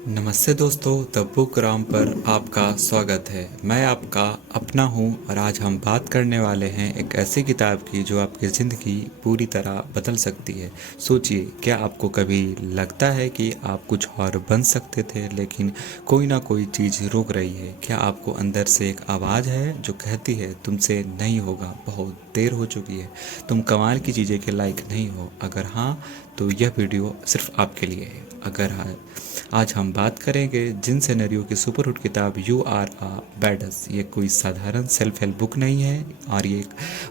नमस्ते दोस्तों, the book Ram पर आपका स्वागत है। मैं आपका अपना हूं और आज हम बात करने वाले हैं एक ऐसी किताब की जो आपकी ज़िंदगी पूरी तरह बदल सकती है। सोचिए, क्या आपको कभी लगता है कि आप कुछ और बन सकते थे लेकिन कोई ना कोई चीज़ रोक रही है? क्या आपको अंदर से एक आवाज़ है जो कहती है तुमसे नहीं होगा, बहुत देर हो चुकी है, तुम कमाल की चीज़ें के लायक नहीं हो? अगर हाँ, तो यह वीडियो सिर्फ आपके लिए है। अगर हाँ, आज हम बात करेंगे जिन सिनेरियो की सुपरहिट किताब यू आर आ बैडस। ये कोई साधारण सेल्फ हेल्प बुक नहीं है और ये एक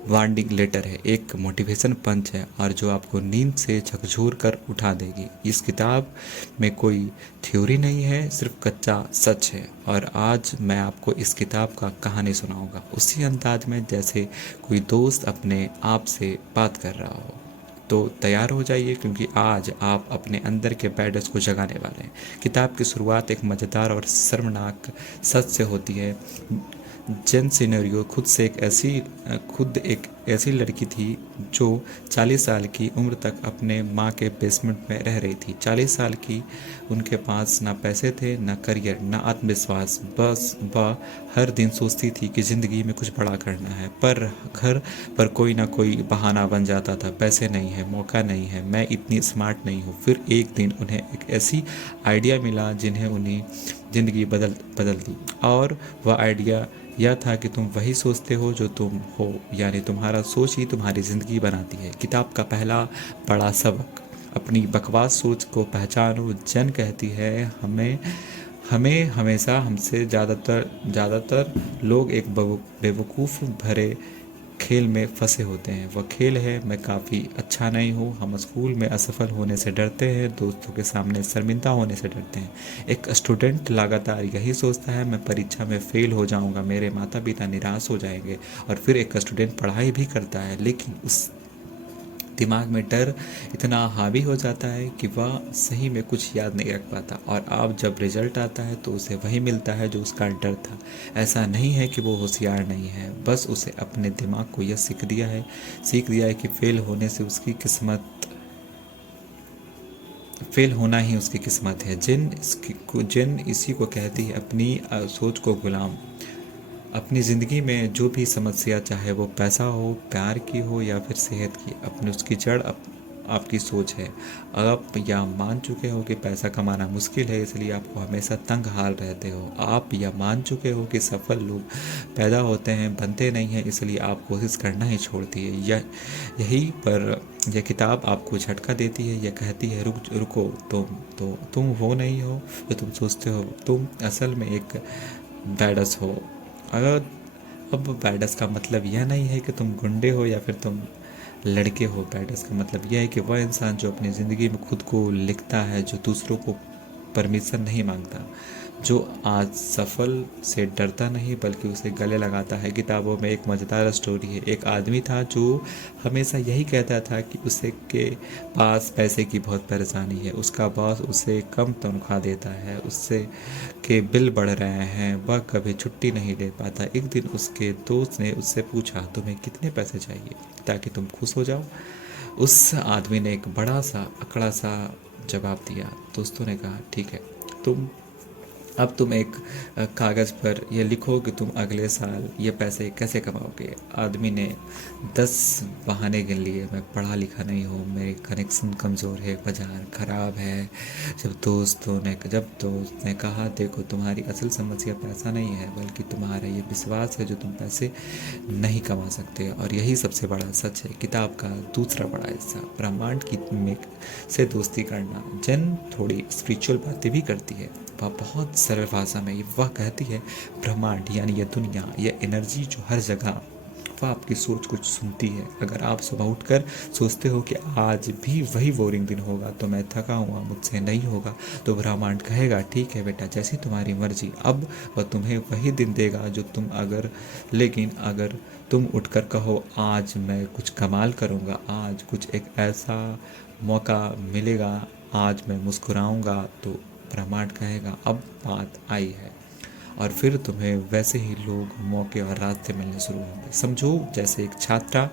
वार्निंग लेटर है, एक मोटिवेशन पंच है और जो आपको नींद से झकझोर कर उठा देगी। इस किताब में कोई थ्योरी नहीं है, सिर्फ कच्चा सच है। और आज मैं आपको इस किताब का कहानी सुनाऊंगा उसी अंदाज में जैसे कोई दोस्त अपने आप से बात कर रहा हो। तो तैयार हो जाइए, क्योंकि आज आप अपने अंदर के बैडस को जगाने वाले हैं। किताब की शुरुआत एक मज़ेदार और शर्मनाक सच से होती है। जेन सिनेरियो खुद एक ऐसी लड़की थी जो 40 साल की उम्र तक अपने माँ के बेसमेंट में रह रही थी। 40 साल की, उनके पास ना पैसे थे, ना करियर, ना आत्मविश्वास। बस वह हर दिन सोचती थी कि ज़िंदगी में कुछ बड़ा करना है, पर घर पर कोई ना कोई बहाना बन जाता था। पैसे नहीं है, मौका नहीं है, मैं इतनी स्मार्ट नहीं हूँ। फिर एक दिन उन्हें एक ऐसी आइडिया मिला जिन्हें उन्हें ज़िंदगी बदल बदल दी। और वह आइडिया यह था कि तुम वही सोचते हो जो तुम हो, यानी तुम्हारा सोच ही तुम्हारी ज़िंदगी बनाती है। किताब का पहला बड़ा सबक, अपनी बकवास सोच को पहचानो। जन कहती है हमें हमें हमेशा हमसे ज़्यादातर लोग एक बेवकूफ़ भरे खेल में फंसे होते हैं। वह खेल है मैं काफ़ी अच्छा नहीं हूँ। हम स्कूल में असफल होने से डरते हैं, दोस्तों के सामने शर्मिंदा होने से डरते हैं। एक स्टूडेंट लगातार यही सोचता है मैं परीक्षा में फ़ेल हो जाऊँगा, मेरे माता पिता निराश हो जाएंगे। और फिर एक स्टूडेंट पढ़ाई भी करता है, लेकिन उस दिमाग में डर इतना हावी हो जाता है कि वह सही में कुछ याद नहीं रख पाता। और अब जब रिजल्ट आता है तो उसे वही मिलता है जो उसका डर था। ऐसा नहीं है कि वो होशियार नहीं है, बस उसे अपने दिमाग को यह सीख दिया है कि फेल होना ही उसकी किस्मत है। जिन इसी को कहती है अपनी सोच को गुलाम। अपनी ज़िंदगी में जो भी समस्या, चाहे वो पैसा हो, प्यार की हो या फिर सेहत की, अपनी उसकी जड़ आपकी सोच है। आप या मान चुके हो कि पैसा कमाना मुश्किल है, इसलिए आपको हमेशा तंग हाल रहते हो। आप या मान चुके हो कि सफल लोग पैदा होते हैं, बनते नहीं हैं, इसलिए आप कोशिश करना ही छोड़ दिए। यही पर यह किताब आपको झटका देती है। यह कहती है रुको, तुम वो नहीं हो जो तुम सोचते हो। तुम असल में एक बैडस हो। अगर अब बैडस का मतलब यह नहीं है कि तुम गुंडे हो या फिर तुम लड़के हो। बैडस का मतलब यह है कि वह इंसान जो अपनी ज़िंदगी में खुद को लिखता है, जो दूसरों को परमिशन नहीं मांगता, जो आज सफल से डरता नहीं बल्कि उसे गले लगाता है। किताबों में एक मज़ेदार स्टोरी है। एक आदमी था जो हमेशा यही कहता था कि उसे के पास पैसे की बहुत परेशानी है, उसका बॉस उसे कम तनख्वाह देता है, उससे के बिल बढ़ रहे हैं, वह कभी छुट्टी नहीं ले पाता। एक दिन उसके दोस्त ने उससे पूछा तुम्हें कितने पैसे चाहिए ताकि तुम खुश हो जाओ? उस आदमी ने एक बड़ा सा अकड़ा सा जवाब दिया। दोस्तों ने कहा ठीक है, तुम अब तुम एक कागज़ पर यह लिखो कि तुम अगले साल ये पैसे कैसे कमाओगे। आदमी ने 10 बहाने गिन लिए। मैं पढ़ा लिखा नहीं हूँ, मेरे कनेक्शन कमज़ोर है, बाजार ख़राब है। जब दोस्त ने कहा देखो, तुम्हारी असल समस्या पैसा नहीं है बल्कि तुम्हारा ये विश्वास है जो तुम पैसे नहीं कमा सकते। और यही सबसे बड़ा सच है। किताब का दूसरा बड़ा हिस्सा, ब्रह्मांड की में से दोस्ती करना। जैन थोड़ी स्पिरिचुअल बातें भी करती है। वह बहुत सरल भाषा में वह कहती है ब्रह्मांड यानी यह दुनिया, यह एनर्जी जो हर जगह, वह आपकी सोच कुछ सुनती है। अगर आप सुबह उठकर सोचते हो कि आज भी वही बोरिंग दिन होगा, तो मैं थका हुआ, मुझसे नहीं होगा, तो ब्रह्मांड कहेगा ठीक है बेटा, जैसी तुम्हारी मर्जी। अब वह तुम्हें वही दिन देगा जो लेकिन अगर तुम उठकर कहो आज मैं कुछ कमाल करूँगा, आज कुछ एक ऐसा मौका मिलेगा, आज मैं मुस्कुराऊँगा, तो ब्रह्मांड कहेगा अब बात आई है। और फिर तुम्हें वैसे ही लोग, मौके और रास्ते मिलने शुरू होंगे। समझो जैसे एक छात्रा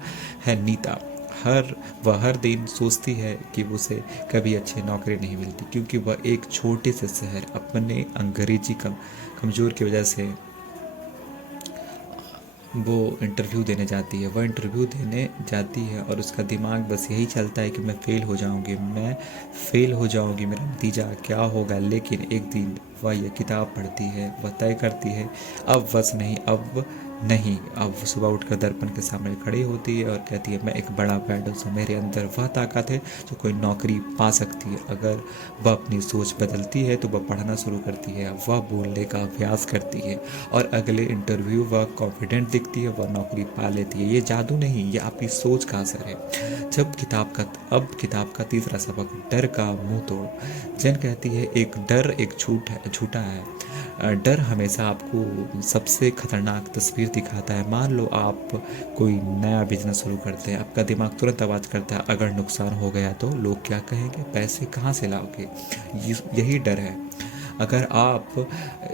है नीता, हर वह हर दिन सोचती है कि उसे कभी अच्छी नौकरी नहीं मिलती, क्योंकि वह एक छोटे से शहर अपने अंग्रेजी कमज़ोर की वजह से वो इंटरव्यू देने जाती है। वह इंटरव्यू देने जाती है और उसका दिमाग बस यही चलता है कि मैं फ़ेल हो जाऊंगी, मैं फ़ेल हो जाऊंगी, मेरा नतीजा क्या होगा। लेकिन एक दिन वह यह किताब पढ़ती है, वह तय करती है अब बस नहीं, अब नहीं। अब वो सुबह उठकर दर्पण के सामने खड़ी होती है और कहती है मैं एक बड़ा बैडस हूँ, मेरे अंदर वह ताकत है जो कोई नौकरी पा सकती है। अगर वह अपनी सोच बदलती है तो वह पढ़ना शुरू करती है, वह बोलने का अभ्यास करती है और अगले इंटरव्यू वह कॉन्फिडेंट दिखती है, वह नौकरी पा लेती है। ये जादू नहीं, ये आपकी सोच का असर है। जब किताब का तीसरा सबक, डर का मुंह तोड़। जैन कहती है एक डर एक झूठा है। डर हमेशा आपको सबसे खतरनाक तस्वीर दिखाता है। मान लो आप कोई नया बिजनेस शुरू करते हैं, आपका दिमाग तुरंत आवाज़ करता है अगर नुकसान हो गया तो लोग क्या कहेंगे, पैसे कहाँ से लाओगे। यही डर है। अगर आप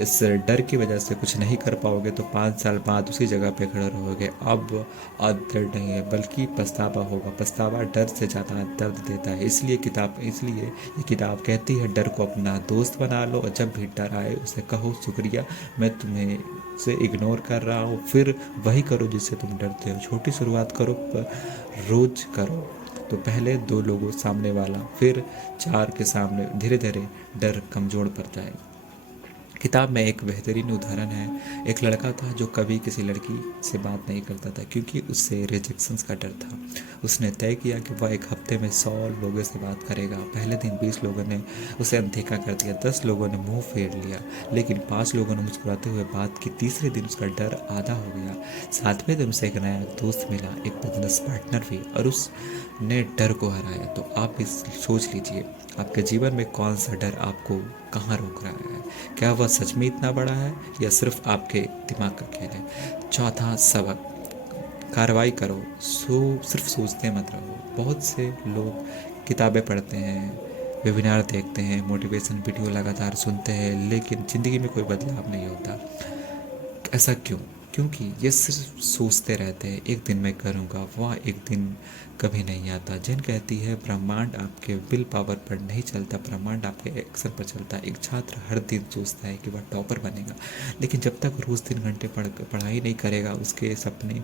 इस डर की वजह से कुछ नहीं कर पाओगे तो 5 साल बाद उसी जगह पे खड़े रहोगे। अब डर नहीं है बल्कि पछतावा होगा। पछतावा डर से ज़्यादा दर्द देता है। इसलिए ये किताब कहती है डर को अपना दोस्त बना लो और जब भी डर आए उसे कहो शुक्रिया, मैं तुम्हें से इग्नोर कर रहा हूँ। फिर वही करो जिससे तुम डरते हो। छोटी शुरुआत करो पर रोज करो। तो पहले 2 लोगों सामने वाला, फिर 4 के सामने, धीरे धीरे डर कमज़ोर पड़ता है। किताब में एक बेहतरीन उदाहरण है। एक लड़का था जो कभी किसी लड़की से बात नहीं करता था क्योंकि उससे रिजेक्शंस का डर था। उसने तय किया कि वह एक हफ्ते में 100 लोगों से बात करेगा। पहले दिन 20 लोगों ने उसे अनदेखा कर दिया, 10 लोगों ने मुंह फेर लिया, लेकिन 5 लोगों ने मुस्कुराते हुए बात की। तीसरे दिन उसका डर आधा हो गया। 7वें दिन उसे एक नया दोस्त मिला, एक बिजनेस पार्टनर भी, और उसने डर को हराया। तो आप इस सोच लीजिए आपके जीवन में कौन सा डर आपको कहाँ रोक रहा है। क्या वह सच में इतना बड़ा है या सिर्फ आपके दिमाग का खेल है। चौथा सबक, कार्रवाई करो, सिर्फ सोचते मत रहो। बहुत से लोग किताबें पढ़ते हैं, वेबिनार देखते हैं, मोटिवेशन वीडियो लगातार सुनते हैं, लेकिन ज़िंदगी में कोई बदलाव नहीं होता। ऐसा क्यों? क्योंकि ये सिर्फ सोचते रहते हैं एक दिन मैं करूँगा, वह एक दिन कभी नहीं आता। जैन कहती है ब्रह्मांड आपके विल पावर पर नहीं चलता, ब्रह्मांड आपके एक्शन पर चलता है। एक छात्र हर दिन सोचता है कि वह टॉपर बनेगा, लेकिन जब तक रोज़ 3 घंटे पढ़ाई नहीं करेगा उसके सपने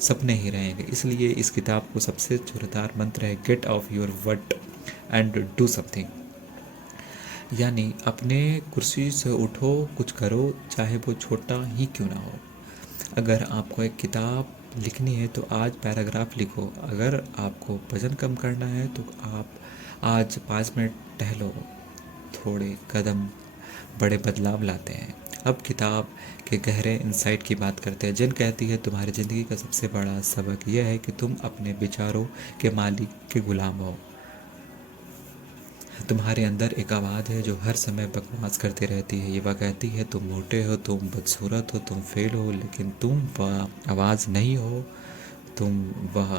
सपने ही रहेंगे। इसलिए इस किताब को सबसे जोरदार मंत्र है get off your butt and do something. यानी अपने कुर्सी से उठो, कुछ करो, चाहे वो छोटा ही क्यों ना हो। अगर आपको एक किताब लिखनी है तो आज पैराग्राफ लिखो। अगर आपको वजन कम करना है तो आप आज 5 मिनट टहलो। थोड़े कदम बड़े बदलाव लाते हैं। अब किताब के गहरे इंसाइट की बात करते हैं। जिन कहती है तुम्हारी ज़िंदगी का सबसे बड़ा सबक यह है कि तुम अपने विचारों के मालिक के गुलाम हो। तुम्हारे अंदर एक आवाज़ है जो हर समय बकवास करती रहती है। ये वह कहती है तुम मोटे हो, तुम बदसूरत हो, तुम फेल हो, लेकिन तुम वह आवाज़ नहीं हो। तुम वह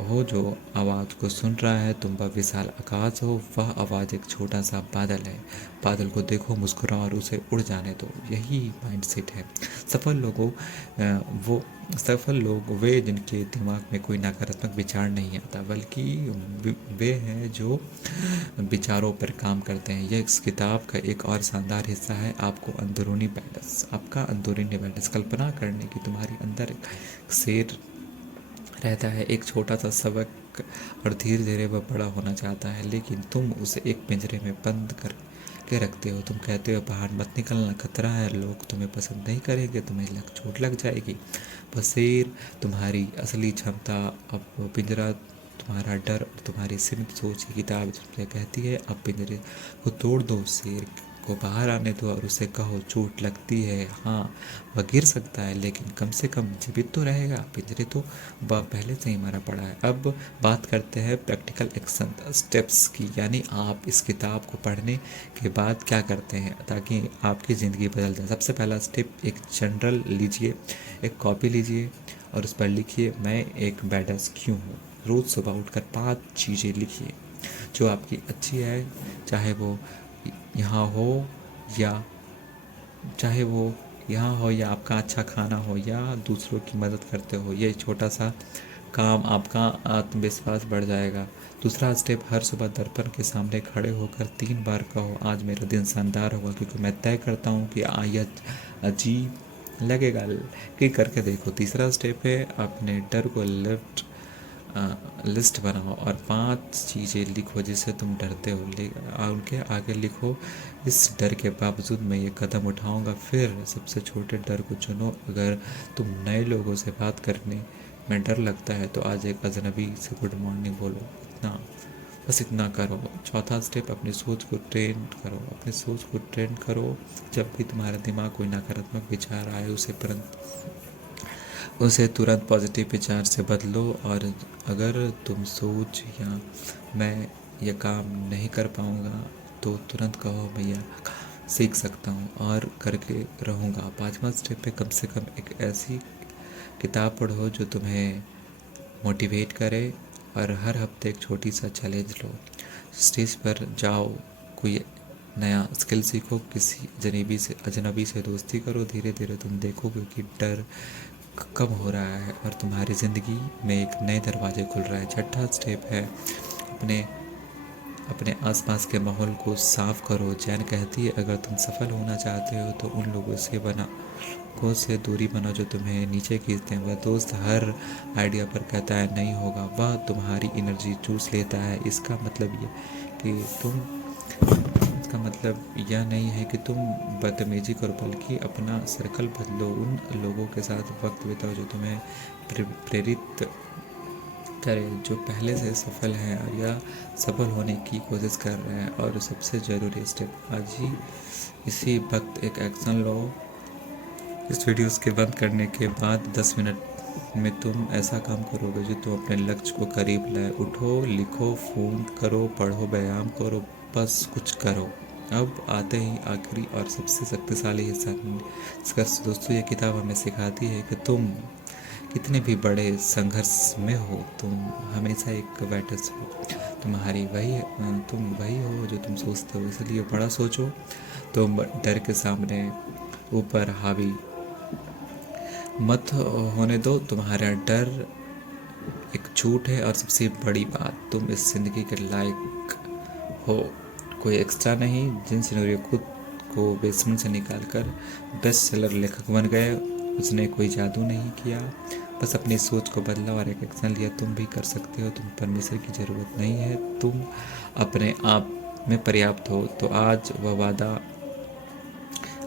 हो जो आवाज़ को सुन रहा है। तुम वह विशाल आकाश हो। वह आवाज़ एक छोटा सा बादल है। बादल को देखो, मुस्कुराओ और उसे उड़ जाने दो। यही माइंडसेट है। सफल लोगों वो सफल लोग वे जिनके दिमाग में कोई नकारात्मक विचार नहीं आता, बल्कि वे हैं जो विचारों पर काम करते हैं। यह इस किताब का एक और शानदार हिस्सा है। आपका अंदरूनी बैलेंस कल्पना करने की तुम्हारे अंदर एक शेर रहता है, एक छोटा सा सबक, और धीरे धीरे वह बड़ा होना चाहता है, लेकिन तुम उसे एक पिंजरे में बंद कर के रखते हो। तुम कहते हो बाहर मत निकलना, खतरा है, लोग तुम्हें पसंद नहीं करेंगे, तुम्हें चोट लग जाएगी। वह शेर तुम्हारी असली क्षमता। अब वो पिंजरा तुम्हारा डर और तुम्हारी सीमित सोच की किताब कहती है अब पिंजरे को तोड़ दो, शेर को बाहर आने दो और उसे कहो चोट लगती है, हाँ वह गिर सकता है, लेकिन कम से कम जीवित तो रहेगा। पिंजरे तो वह पहले से ही मरा पड़ा है। अब बात करते हैं प्रैक्टिकल एक्शन स्टेप्स की, यानी आप इस किताब को पढ़ने के बाद क्या करते हैं ताकि आपकी ज़िंदगी बदल जाए। सबसे पहला स्टेप, एक जनरल लीजिए, एक कॉपी लीजिए और उस पर लिखिए मैं एक बैडस क्यों हूँ। रोज़ सुबह उठकर 5 चीज़ें लिखिए जो आपकी अच्छी है, चाहे वो यहाँ हो या चाहे वो यहाँ हो या आपका अच्छा खाना हो या दूसरों की मदद करते हो। ये छोटा सा काम, आपका आत्मविश्वास बढ़ जाएगा। दूसरा स्टेप, हर सुबह दर्पण के सामने खड़े होकर 3 बार कहो, आज मेरा दिन शानदार होगा क्योंकि मैं तय करता हूँ कि यह अजीब लगेगा कि करके देखो। तीसरा स्टेप है, अपने डर को लिस्ट बनाओ और 5 चीज़ें लिखो जिससे तुम डरते हो, उनके आगे लिखो, इस डर के बावजूद मैं ये कदम उठाऊंगा। फिर सबसे छोटे डर को चुनो, अगर तुम नए लोगों से बात करने में डर लगता है तो आज एक अजनबी से गुड मॉर्निंग बोलो, बस इतना करो। चौथा स्टेप, अपनी सोच को ट्रेन करो। जब भी तुम्हारे दिमाग कोई नकारात्मक विचार आए उसे तुरंत पॉजिटिव विचार से बदलो। और अगर तुम सोच या मैं यह काम नहीं कर पाऊँगा तो तुरंत कहो मैं यह सीख सकता हूँ और करके रहूँगा। 5वां स्टेप पे, कम से कम एक ऐसी किताब पढ़ो जो तुम्हें मोटिवेट करे और हर हफ्ते एक छोटी सा चैलेंज लो। स्टेज पर जाओ, कोई नया स्किल सीखो, किसी अजनबी से दोस्ती करो। धीरे धीरे तुम देखोगे कि डर कम हो रहा है और तुम्हारी ज़िंदगी में एक नए दरवाजे खुल रहा है। छठा स्टेप है, अपने आसपास के माहौल को साफ करो। जैन कहती है, अगर तुम सफल होना चाहते हो तो उन लोगों से दूरी बनाओ जो तुम्हें नीचे खींचते हैं। वह दोस्त हर आइडिया पर कहता है नहीं होगा, वह तुम्हारी एनर्जी चूस लेता है। इसका मतलब यह नहीं है कि तुम बदतमीजी करो, बल्कि अपना सर्कल बदलो। उन लोगों के साथ वक्त बिताओ जो तुम्हें प्रेरित करें, जो पहले से सफल हैं और या सफल होने की कोशिश कर रहे हैं। और सबसे ज़रूरी स्टेप, आज ही इसी वक्त एक एक्शन लो। इस वीडियो के बंद करने के बाद 10 मिनट में तुम ऐसा काम करोगे जो तुम अपने लक्ष्य को करीब लाए। उठो, लिखो, फ़ोन करो, पढ़ो, व्यायाम करो, बस कुछ करो। अब आते ही आखिरी और सबसे शक्तिशाली हिस्सा, निष्कर्ष। दोस्तों, ये किताब हमें सिखाती है कि तुम कितने भी बड़े संघर्ष में हो, तुम हमेशा एक बैटर्स हो। तुम वही हो जो तुम सोचते हो, इसलिए बड़ा सोचो। तुम डर के सामने ऊपर हावी मत होने दो। तुम्हारा डर एक झूठ है और सबसे बड़ी बात, तुम इस जिंदगी के लायक हो, कोई एक्स्ट्रा नहीं। जिन सिनेरियो खुद को बेसमेंट से निकालकर बेस्ट सेलर लेखक बन गए, उसने कोई जादू नहीं किया, बस अपनी सोच को बदला और एक एक्शन लिया। तुम भी कर सकते हो, तुम परमेश्वर की ज़रूरत नहीं है, तुम अपने आप में पर्याप्त हो। तो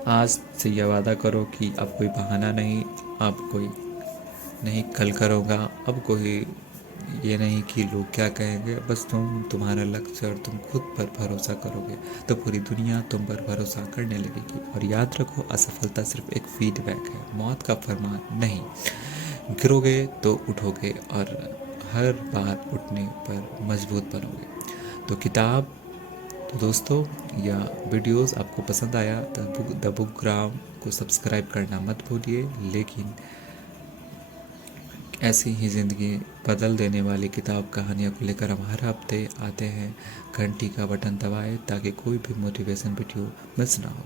आज से यह वादा करो कि अब कोई बहाना नहीं, अब कोई नहीं कल करूँगा, अब कोई ये नहीं कि लोग क्या कहेंगे। बस तुम्हारा लक्ष्य और तुम खुद पर भरोसा करोगे तो पूरी दुनिया तुम पर भरोसा करने लगेगी। और याद रखो, असफलता सिर्फ एक फीडबैक है, मौत का फरमान नहीं। गिरोगे तो उठोगे और हर बार उठने पर मजबूत बनोगे। तो दोस्तों, या वीडियोस आपको पसंद आया द बुक ग्राम को सब्सक्राइब करना मत भूलिए। लेकिन ऐसी ही ज़िंदगी बदल देने वाली किताब कहानियों को लेकर हम हर हफ्ते आते हैं। घंटी का बटन दबाएं ताकि कोई भी मोटिवेशन वीडियो मिस ना हो।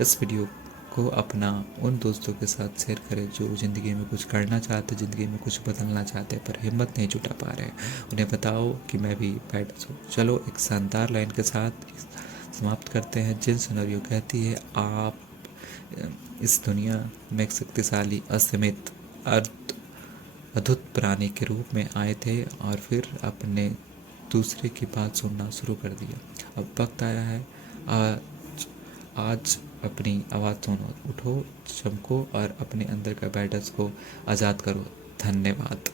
इस वीडियो को अपना उन दोस्तों के साथ शेयर करें जो ज़िंदगी में कुछ करना चाहते, ज़िंदगी में कुछ बदलना चाहते पर हिम्मत नहीं जुटा पा रहे। उन्हें बताओ कि मैं भी बैठ हूँ। चलो, एक शानदार लाइन के साथ समाप्त करते हैं। जिन सिनेरियो कहती है, आप इस दुनिया में एक शक्तिशाली, असीमित, अद्भुत प्राणी के रूप में आए थे और फिर अपने दूसरे की बात सुनना शुरू कर दिया। अब वक्त आया है, आज अपनी आवाज़ सुनो, उठो, चमको और अपने अंदर का बैटर्स को आज़ाद करो। धन्यवाद।